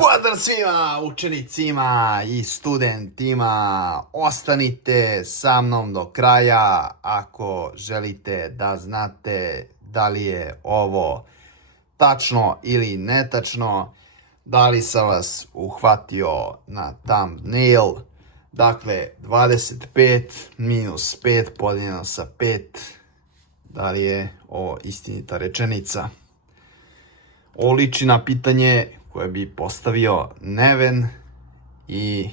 Pozdrav svima učenicima i studentima, ostanite sa mnom do kraja ako želite da znate da li je ovo tačno ili netačno, da li sam vas uhvatio na thumbnail. Dakle, 25 minus 5 podijeljeno sa 5, da li je ovo istinita rečenica? Ovo liči na pitanje koje bi postavio Neven i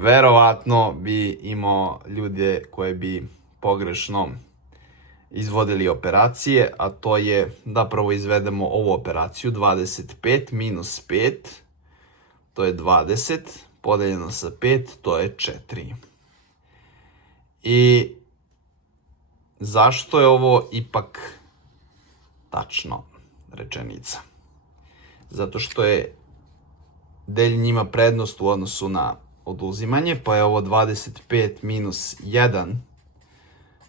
verovatno bi imao ljude koje bi pogrešno izvodili operacije, a to je da prvo izvedemo ovu operaciju. 25 minus 5, to je 20, podeljeno sa 5, to je 4. I zašto je ovo ipak tačno rečenica? Zato što je deljenje ima prednost u odnosu na oduzimanje, pa je ovo 25 minus 1,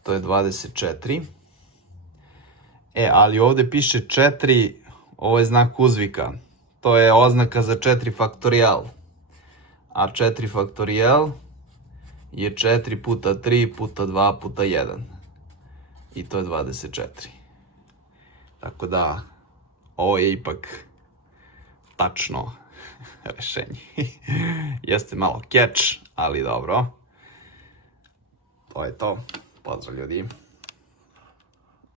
to je 24. Ali ovdje piše 4, ovo je znak uzvika. To je oznaka za 4 faktorijal. A 4 faktorijal je 4 puta 3 puta 2 puta 1. I to je 24. Tako da, ovo je ipak tačno rešenje. Jeste malo catch, ali dobro. To je to. Pozdrav ljudi.